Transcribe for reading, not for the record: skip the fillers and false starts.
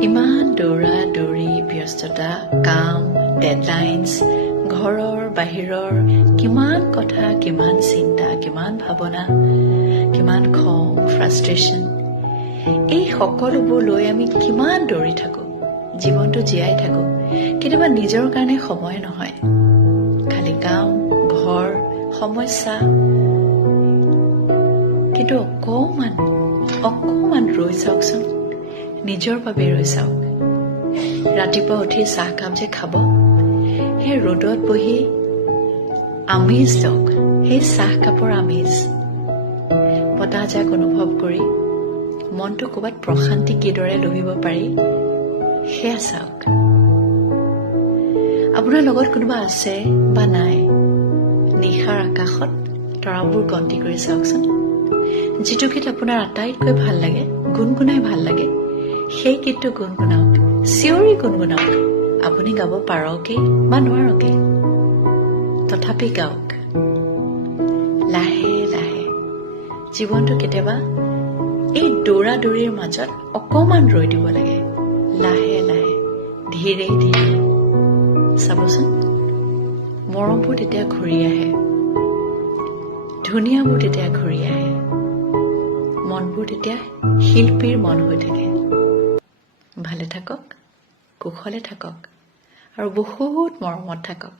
ইমান দৌৰা দৌৰি ব্যস্ততা, কাম, ডেডলাইনছ, ঘৰৰ বাহিৰৰ কিমান কথা, কিমান চিন্তা, কিমান ভাৱনা, কিমান খং, ফ্ৰাষ্ট্ৰেশ্যন, এই সকলোবোৰ লৈ আমি কিমান দৌৰি থাকোঁ, জীৱনটো জীয়াই থাকোঁ। কেতিয়াবা নিজৰ কাৰণে সময় নহয়, খালি কাম, ঘৰ, সমস্যা। কিন্তু অকণমান ৰৈ চাওকচোন, নিজৰ বাবে ৰৈ চাওক। ৰাতিপুৱা উঠি চাহকাপ যে খাব, সেই ৰ'দত বহি আমেজ লওক, সেই চাহকাপৰ আমেজ। বতাহজাক অনুভৱ কৰি মনটো ক'ৰবাত প্ৰশান্তি কিদৰে লভিব পাৰি সেয়া চাওক। আপোনাৰ লগত কোনোবা আছে বা নাই, নিশাৰ আকাশত তৰাবোৰ গন্তি কৰি চাওকচোন। যিটো গীত আপোনাৰ আটাইতকৈ ভাল লাগে, গুণগুণাই ভাল লাগে, সেই গীতটো গুণগুণাওক, চিঞৰি গুণগুণাওক। আপুনি গাব পাৰকে বা নোৱাৰকে, তথাপি গাওক। লাহে লাহে জীৱনটো কেতিয়াবা এই দৌৰা দৌৰিৰ মাজত অকণমান ৰৈ দিব লাগে। লাহে লাহে, ধীৰে ধীৰে চাবচোন, মৰমবোৰ তেতিয়া ঘূৰি আহে, ধুনীয়াবোৰ তেতিয়া ঘূৰি আহে, মনবোৰ তেতিয়া শিল্পীৰ মন হৈ থাকে। ভালে থাকক, কুশলে থাকক আৰু বহুত মৰমত থাকক।